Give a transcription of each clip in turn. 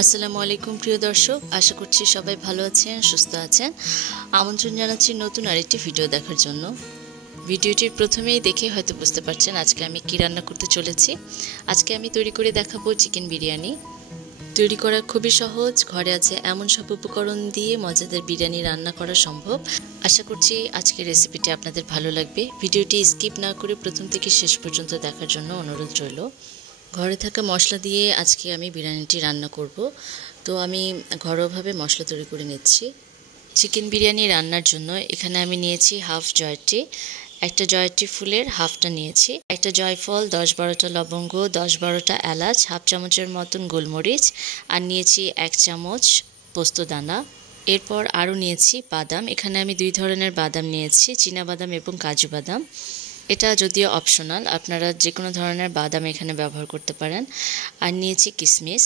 আসসালামু আলাইকুম প্রিয় দর্শক, আশা করছি সবাই ভালো আছেন, সুস্থ আছেন। আমন্ত্রণ জানাচ্ছি নতুন আরেকটি ভিডিও দেখার জন্য। ভিডিওটির প্রথমেই দেখে হয়তো বুঝতে পারছেন আজকে আমি কি রান্না করতে চলেছি। আজকে আমি তৈরি করে দেখাবো চিকেন বিরিয়ানি। তৈরি করা খুবই সহজ, ঘরে আছে এমন সব উপকরণ দিয়ে মজাদার বিরিয়ানি রান্না করা সম্ভব। আশা করছি আজকের রেসিপিটি আপনাদের ভালো লাগবে। ভিডিওটি স্কিপ না করে প্রথম থেকে শেষ পর্যন্ত দেখার জন্য অনুরোধ রইল। ঘরে থাকা মশলা দিয়ে আজকে আমি বিরিয়ানিটি রান্না করব। তো আমি ঘরোয়াভাবে মশলা তৈরি করে নিচ্ছি। চিকেন বিরিয়ানি রান্নার জন্য এখানে আমি নিয়েছি হাফ জয়ত্রী, একটা জয়ত্রী ফুলের হাফটা নিয়েছি, একটা জয়ফল, 10-12টা লবঙ্গ, 10-12টা এলাচ, হাফ চামচের মতন গোলমরিচ, আর নিয়েছি 1 চামচ পোস্তদানা। এরপর আরও নিয়েছি বাদাম। এখানে আমি 2 ধরনের বাদাম নিয়েছি, চীনা বাদাম এবং কাজু বাদাম। এটা যদিও অপশনাল, আপনারা যে কোনো ধরনের বাদাম এখানে ব্যবহার করতে পারেন। আর নিয়েছি কিশমিশ।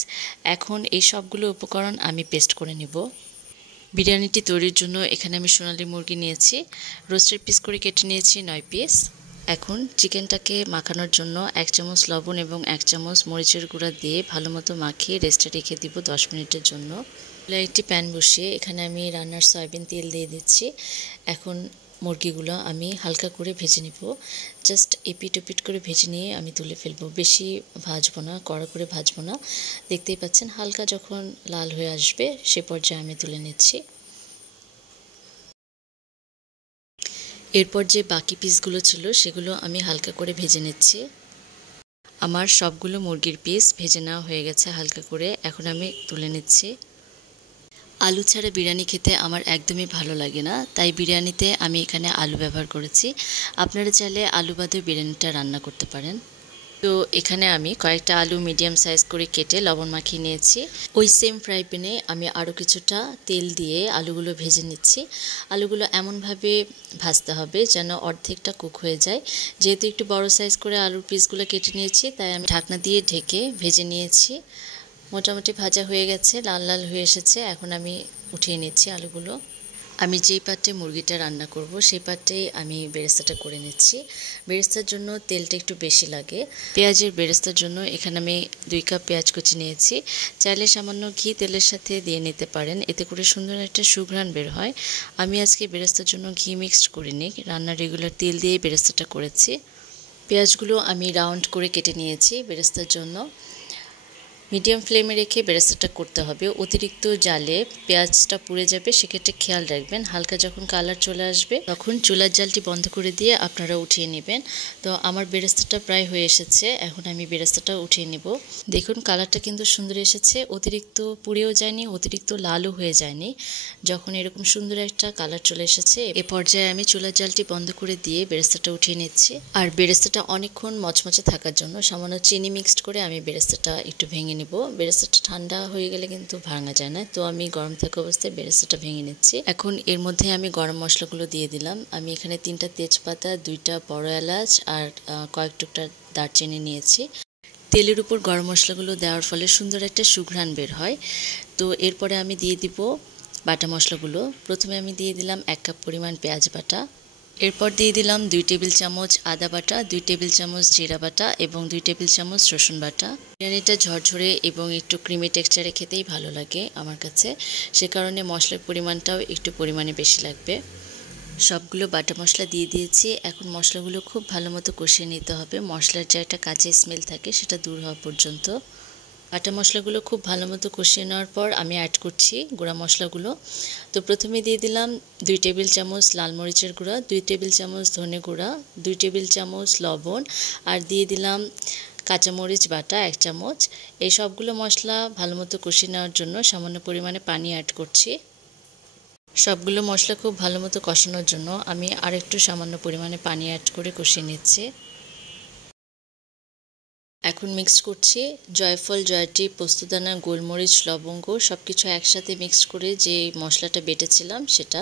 এখন এই সবগুলো উপকরণ আমি পেস্ট করে নেব। বিরিয়ানিটি তৈরির জন্য এখানে আমি সোনালী মুরগি নিয়েছি, রোস্টের পিস করে কেটে নিয়েছি 9 পিস। এখন চিকেনটাকে মাখানোর জন্য 1 চামচ লবণ এবং 1 চামচ মরিচের গুঁড়া দিয়ে ভালো মতো মাখিয়ে রেস্টে রেখে দিব 10 মিনিটের জন্য। একটি প্যান বসিয়ে এখানে আমি রান্নার সয়াবিন তেল দিয়ে দিচ্ছি। এখন মুরগিগুলো আমি হালকা করে ভেজে নিব, জাস্ট এপিট ওপিট করে ভেজে নিয়ে আমি তুলে ফেলবো। বেশি ভাজবো না, কড়া করে ভাজবো না। দেখতেই পাচ্ছেন হালকা যখন লাল হয়ে আসবে সে পর্যায়ে আমি তুলে নিচ্ছি। এরপর যে বাকি পিসগুলো ছিল সেগুলো আমি হালকা করে ভেজে নিচ্ছি। আমার সবগুলো মুরগির পিস ভেজে নেওয়া হয়ে গেছে হালকা করে, এখন আমি তুলে নিচ্ছি। আলু ছাড়া বিরিয়ানি খেতে আমার একদমই ভালো লাগে না, তাই বিরিয়ানিতে আমি এখানে আলু ব্যবহার করেছি। আপনারা চাইলে আলু বাদেও বিরিয়ানিটা রান্না করতে পারেন। তো এখানে আমি কয়েকটা আলু মিডিয়াম সাইজ করে কেটে লবণ মাখিয়ে নিয়েছি। ওই সেম ফ্রাই প্যানে আমি আরও কিছুটা তেল দিয়ে আলুগুলো ভেজে নিচ্ছি। আলুগুলো এমনভাবে ভাজতে হবে যেন অর্ধেকটা কুক হয়ে যায়। যেহেতু একটু বড় সাইজ করে আলুর পিসগুলো কেটে নিয়েছি, তাই আমি ঢাকনা দিয়ে ঢেকে ভেজে নিয়েছি। মোটামুটি ভাজা হয়ে গেছে, লাল লাল হয়ে এসেছে। এখন আমি উঠিয়ে নিচ্ছি আলুগুলো। আমি যেই পাত্রে মুরগিটা রান্না করব সেই পাত্রেই আমি বেরেস্তাটা করে নিচ্ছি। বেরেস্তার জন্য তেলটা একটু বেশি লাগে। পেঁয়াজের বেরেস্তার জন্য এখানে আমি 2 কাপ পেঁয়াজ কুচি নিয়েছি। চাইলে সামান্য ঘি তেলের সাথে দিয়ে নিতে পারেন, এতে করে সুন্দর একটা সুঘ্রাণ বের হয়। আমি আজকে বেরেস্তার জন্য ঘি মিক্সড করিনি, রান্নার রেগুলার তেল দিয়েই বেরেস্তাটা করেছি। পেঁয়াজগুলো আমি রাউন্ড করে কেটে নিয়েছি বেরেস্তার জন্য। মিডিয়াম ফ্লেমে রেখে বেরেস্তাটা করতে হবে। অতিরিক্ত জালে পেঁয়াজটা পুড়ে যাবে, সেক্ষেত্রে খেয়াল রাখবেন। হালকা যখন কালার চলে আসবে তখন চুলার জালটি বন্ধ করে দিয়ে আপনারা উঠিয়ে নেবেন। তো আমার বেরেস্তাটা প্রায় হয়ে এসেছে, এখন আমি বেরেস্তাটা উঠিয়ে নেব। দেখুন কালারটা কিন্তু সুন্দর এসেছে, অতিরিক্ত পুড়েও যায়নি, অতিরিক্ত লালও হয়ে যায়নি। যখন এরকম সুন্দর একটা কালার চলে এসেছে এ পর্যায়ে আমি চুলার জালটি বন্ধ করে দিয়ে বেরেস্তাটা উঠিয়ে নিচ্ছি। আর বেরেস্তাটা অনেকক্ষণ মচমচে থাকার জন্য সামান্য চিনি মিক্সড করে আমি বেরেস্তাটা একটু ভেঙে নিব। বেরেস্তাটা ঠান্ডা হয়ে গেলে কিন্তু ভাঙা যায় না, তো আমি গরম থাকা অবস্থায় বেরেস্তাটা ভেঙে নিচ্ছি। এখন এর মধ্যে আমি গরম মশলাগুলো দিয়ে দিলাম। আমি এখানে 3টা তেজপাতা, 2টা বড় এলাচ আর কয়েক টুকরা দারচিনি নিয়েছি। তেলের উপর গরম মশলাগুলো দেওয়ার ফলে সুন্দর একটা সুঘ্রাণ বের হয়। তো এরপরে আমি দিয়ে দিব বাটা মশলাগুলো। প্রথমে আমি দিয়ে দিলাম 1 কাপ পরিমাণ পেঁয়াজ বাটা। এরপর দিয়ে দিলাম 2 টেবিল চামচ আদা বাটা, 2 টেবিল চামচ জিরা বাটা এবং 2 টেবিল চামচ রসুন বাটা। বিরিয়ানিটা ঝরঝরে এবং একটু ক্রিমি টেক্সচারে খেতেই ভালো লাগে আমার কাছে, সে কারণে মশলার পরিমাণটাও একটু পরিমাণে বেশি লাগবে। সবগুলো বাটা মশলা দিয়ে দিয়েছি। এখন মশলাগুলো খুব ভালো মতো কষিয়ে নিতে হবে, মশলার যে একটা কাঁচা স্মেল থাকে সেটা দূর হওয়া পর্যন্ত। বাটা মশলাগুলো খুব ভালো মতো কষিয়ে নেওয়ার পর আমি অ্যাড করছি গুঁড়া মশলাগুলো। তো প্রথমে দিয়ে দিলাম 2 টেবিল চামচ লাল মরিচের গুঁড়া, 2 টেবিল চামচ ধনে গুঁড়া, 2 টেবিল চামচ লবণ, আর দিয়ে দিলাম কাঁচামরিচ বাটা 1 চামচ। এই সবগুলো মশলা ভালো মতো কষিয়ে নেওয়ার জন্য সামান্য পরিমাণে পানি অ্যাড করছি। সবগুলো মশলা খুব ভালো মতো কষানোর জন্য আমি আরেকটু সামান্য পরিমাণে পানি অ্যাড করে কষিয়ে নিচ্ছি। এখন মিক্স করছি জয়ফল, জয়ত্রী, পোস্তদানা, গোলমরিচ, লবঙ্গ সব কিছু একসাথে মিক্স করে যে মশলাটা বেটেছিলাম সেটা।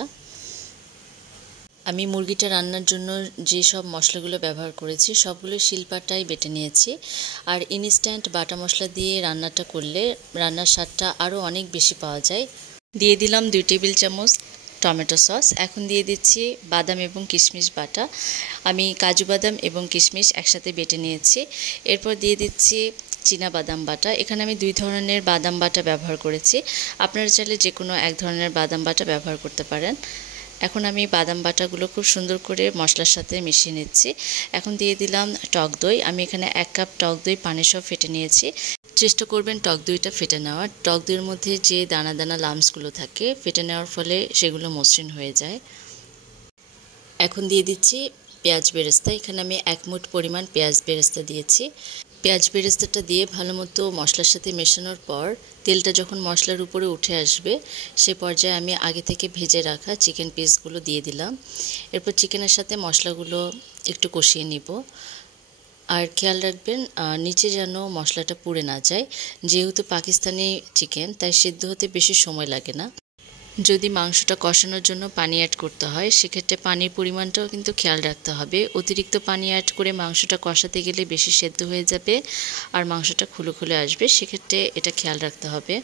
আমি মুরগিটা রান্নার জন্য যে সব মশলাগুলো ব্যবহার করেছি সবগুলো শিলপাটায় বেটে নিয়েছি। আর ইনস্ট্যান্ট বাটা মশলা দিয়ে রান্নাটা করলে রান্নার স্বাদটা আরও অনেক বেশি পাওয়া যায়। দিয়ে দিলাম 2 টেবিল চামচ টমেটো সস। এখন দিয়ে দিচ্ছি বাদাম এবং কিশমিশ বাটা। আমি কাজু বাদাম এবং কিশমিশ একসাথে বেটে নিয়েছি। এরপর দিয়ে দিচ্ছি চীনা বাদাম বাটা। এখানে আমি 2 ধরনের বাদাম বাটা ব্যবহার করেছি, আপনারা চাইলে যে কোনো এক ধরনের বাদাম বাটা ব্যবহার করতে পারেন। এখন আমি বাদাম বাটাগুলো খুব সুন্দর করে মশলার সাথে মিশিয়ে নিচ্ছি। এখন দিয়ে দিলাম টক দই। আমি এখানে 1 কাপ টক দই পানি সহ ফেটে নিয়েছি। চেষ্টা করবেন টক দইটা ফেটে নেওয়ার। টক দইয়ের মধ্যে যে দানা দানা লামসগুলো থাকে ফেটে নেওয়ার ফলে সেগুলো মসৃণ হয়ে যায়। এখন দিয়ে দিচ্ছি পেঁয়াজ বেরেস্তা। এখানে আমি 1 মুঠ পরিমাণ পেঁয়াজ বেরেস্তা দিয়েছি। পেঁয়াজ বেরেস্তাটা দিয়ে ভালো মতো মশলার সাথে মেশানোর পর তেলটা যখন মশলার উপরে উঠে আসবে সে পর্যায়ে আমি আগে থেকে ভেজে রাখা চিকেন পিসগুলো দিয়ে দিলাম। এরপর চিকেনের সাথে মশলাগুলো একটু কষিয়ে নিব। আর খেয়াল রাখবেন নিচে যেন মশলাটা পুড়ে না যায়। যেহেতু পাকিস্তানি চিকেন তাই সিদ্ধ হতে বেশি সময় লাগে না। যদি মাংসটা কষানোর জন্য পানি অ্যাড করতে হয় সেক্ষেত্রে পানির পরিমাণটাও কিন্তু খেয়াল রাখতে হবে। অতিরিক্ত পানি অ্যাড করে মাংসটা কষাতে গেলে বেশি সেদ্ধ হয়ে যাবে আর মাংসটা খুলে আসবে, সেক্ষেত্রে এটা খেয়াল রাখতে হবে।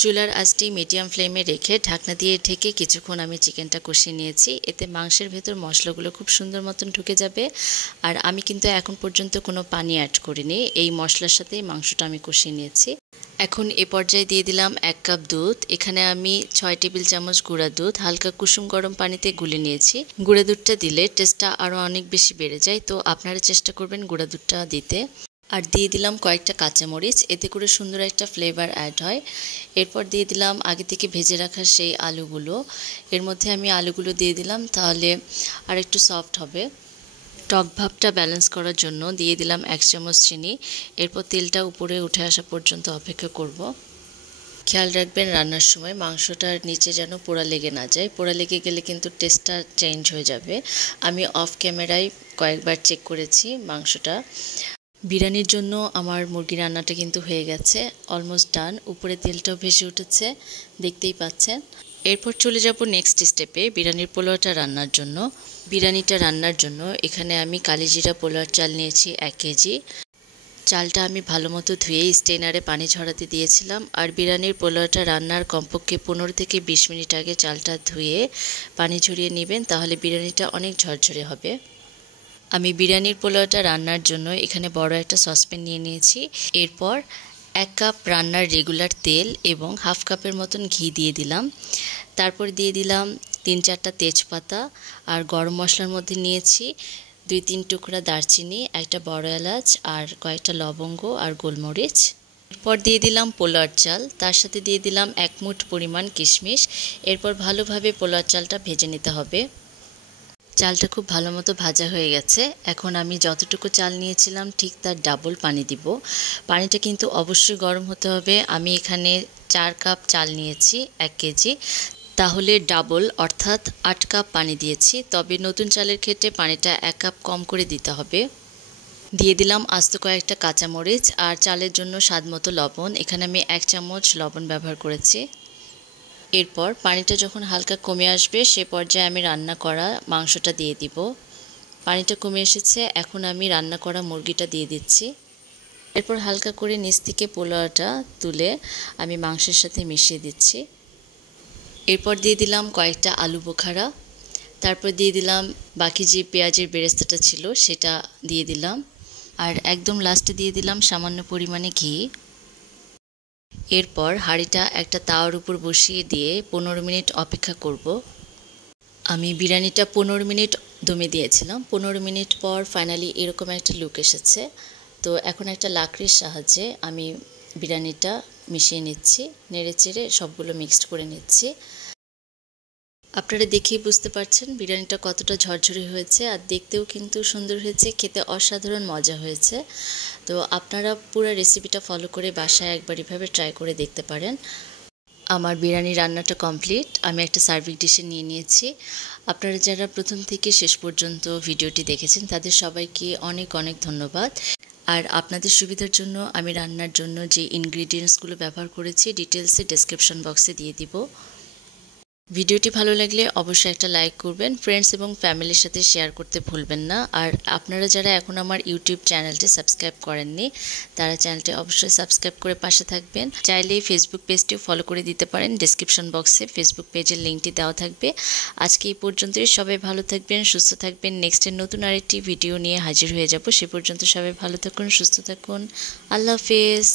চুলার আঁচটি মিডিয়াম ফ্লেমে রেখে ঢাকনা দিয়ে ঢেকে কিছুক্ষণ আমি চিকেনটা কষিয়ে নিয়েছি। এতে মাংসের ভেতর মশলাগুলো খুব সুন্দর মতন ঢুকে যাবে। আর আমি কিন্তু এখন পর্যন্ত কোনো পানি অ্যাড করিনি, এই মশলার সাথেই মাংসটা আমি কষিয়ে নিয়েছি। এখন এ পর্যায়ে দিয়ে দিলাম 1 কাপ দুধ। এখানে আমি 6 টেবিল চামচ গুঁড়া দুধ হালকা কুসুম গরম পানিতে গুলে নিয়েছি। গুঁড়া দুধটা দিলে টেস্টটা আরও অনেক বেশি বেড়ে যায়, তো আপনারা চেষ্টা করবেন গুঁড়া দুধটা দিতে। আর দিয়ে দিলাম কয়েকটা কাঁচামরিচ, এতে করে সুন্দর একটা ফ্লেভার অ্যাড হয়। এরপর দিয়ে দিলাম আগে থেকে ভেজে রাখা সেই আলুগুলো। এর মধ্যে আমি আলুগুলো দিয়ে দিলাম, তাহলে আর একটু সফট হবে। টক ভাবটা ব্যালেন্স করার জন্য দিয়ে দিলাম 1 চামচ চিনি। এরপর তেলটা উপরে উঠে আসা পর্যন্ত অপেক্ষা করব। খেয়াল রাখবেন রান্নার সময় মাংসটার নিচে যেন পোড়া লেগে না যায়। পোড়া লেগে গেলে কিন্তু টেস্টটা চেঞ্জ হয়ে যাবে। আমি অফ ক্যামেরায় কয়েকবার চেক করেছি মাংসটা। বিরিয়ানির জন্য আমার মুরগি রান্নাটা কিন্তু হয়ে গেছে, অলমোস্ট ডান। উপরে তেলটাও ভেসে উঠেছে, দেখতেই পাচ্ছেন। এরপর চলে যাব নেক্সট স্টেপে, বিরিয়ানির পোলাওটা রান্নার জন্য। বিরিয়ানিটা রান্নার জন্য এখানে আমি কালিজিরা পোলাওর চাল নিয়েছি 1 কেজি। চালটা আমি ভালো মতো ধুয়ে স্টেনারে পানি ঝরাতে দিয়েছিলাম। আর বিরিয়ানির পোলাওটা রান্নার কমপক্ষে 15 থেকে 20 মিনিট আগে চালটা ধুয়ে পানি ঝরিয়ে নেবেন, তাহলে বিরিয়ানিটা অনেক ঝরঝরে হবে। আমি বিরিয়ানির পোলাওটা রান্নার জন্য এখানে বড় একটা সসপ্যান নিয়ে নিয়েছি। এরপর 1 কাপ রান্নার রেগুলার তেল এবং হাফ কাপের মতন ঘি দিয়ে দিলাম। তারপর দিয়ে দিলাম 3-4টা তেজপাতা। আর গরম মশলার মধ্যে নিয়েছি 2-3 টুকরা দারচিনি, একটা বড় এলাচ আর কয়েকটা লবঙ্গ আর গোলমরিচ। এরপর দিয়ে দিলাম পোলাওর চাল, তার সাথে দিয়ে দিলাম 1 মুঠ পরিমাণ কিশমিশ। এরপর ভালোভাবে পোলাওর চালটা ভেজে নিতে হবে। চালটা খুব ভালো মতো ভাজা হয়ে গেছে। এখন আমি যতটুকু চাল নিয়েছিলাম ঠিক তার ডাবল পানি দিব। পানিটা কিন্তু অবশ্যই গরম হতে হবে। আমি এখানে 4 কাপ চাল নিয়েছি 1 কেজি, তাহলে ডাবল অর্থাৎ 8 কাপ পানি দিয়েছি। তবে নতুন চালের ক্ষেত্রে পানিটা 1 কাপ কম করে দিতে হবে। দিয়ে দিলাম আস্ত কয়েকটা কাঁচামরিচ আর চালের জন্য স্বাদমতো লবণ। এখানে আমি 1 চামচ লবণ ব্যবহার করেছি। এরপর পানিটা যখন হালকা কমে আসবে সে পর্যায়ে আমি রান্না করা মাংসটা দিয়ে দিব। পানিটা কমে এসেছে, এখন আমি রান্না করা মুরগিটা দিয়ে দিচ্ছি। এরপর হালকা করে নিচ থেকে পোলাওটা তুলে আমি মাংসের সাথে মিশিয়ে দিচ্ছি। এরপর দিয়ে দিলাম কয়েকটা আলু বোখারা। তারপর দিয়ে দিলাম বাকি যে পেঁয়াজের বেরেস্তাটা ছিল সেটা দিয়ে দিলাম। আর একদম লাস্টে দিয়ে দিলাম সামান্য পরিমাণে ঘি। এরপর হাঁড়িটা একটা তাওয়ার উপর বসিয়ে দিয়ে 15 মিনিট অপেক্ষা করব। আমি বিরিয়ানিটা 15 মিনিট দমে দিয়েছিলাম। 15 মিনিট পর ফাইনালি এরকম একটা লুক এসেছে। তো এখন একটা লাকড়ির সাহায্যে আমি বিরিয়ানিটা মিশিয়ে নিচ্ছি, নেড়ে চেড়ে সবগুলো মিক্সড করে নিচ্ছি। আপনারা দেখেই বুঝতে পারছেন বিরিয়ানিটা কতটা ঝরঝরে হয়েছে, আর দেখতেও কিন্তু সুন্দর হয়েছে, খেতে অসাধারণ মজা হয়েছে। তো আপনারা পুরো রেসিপিটা ফলো করে বাসায় একবার এভাবে ট্রাই করে দেখতে পারেন। আমার বিরিয়ানি রান্নাটা কমপ্লিট। আমি একটা সার্ভিং ডিশে নিয়ে নিয়েছি। আপনারা যারা প্রথম থেকে শেষ পর্যন্ত ভিডিওটি দেখেছেন তাদের সবাইকে অনেক অনেক ধন্যবাদ। আর আপনাদের সুবিধার জন্য আমি রান্নার জন্য যে ইনগ্রিডিয়েন্টসগুলো ব্যবহার করেছি ডিটেলসে ডেসক্রিপশন বক্সে দিয়ে দিব। ভিডিওটি ভালো লাগলে অবশ্যই একটা লাইক করবেন, ফ্রেন্ডস এবং ফ্যামিলির সাথে শেয়ার করতে ভুলবেন না। আর আপনারা যারা এখন আমার ইউটিউব চ্যানেলটি সাবস্ক্রাইব করেননি তারা চ্যানেলটি অবশ্যই সাবস্ক্রাইব করে পাশে থাকবেন। চাইলে ফেসবুক পেজটিও ফলো করে দিতে পারেন, ডেসক্রিপশন বক্সে ফেসবুক পেজের লিঙ্কটি দেওয়া থাকবে। আজকে এই পর্যন্তই, সবাই ভালো থাকবেন, সুস্থ থাকবেন। নেক্সটের নতুন আরেকটি ভিডিও নিয়ে হাজির হয়ে যাব। সে পর্যন্ত সবাই ভালো থাকুন, সুস্থ থাকুন। আল্লাহ হাফেজ।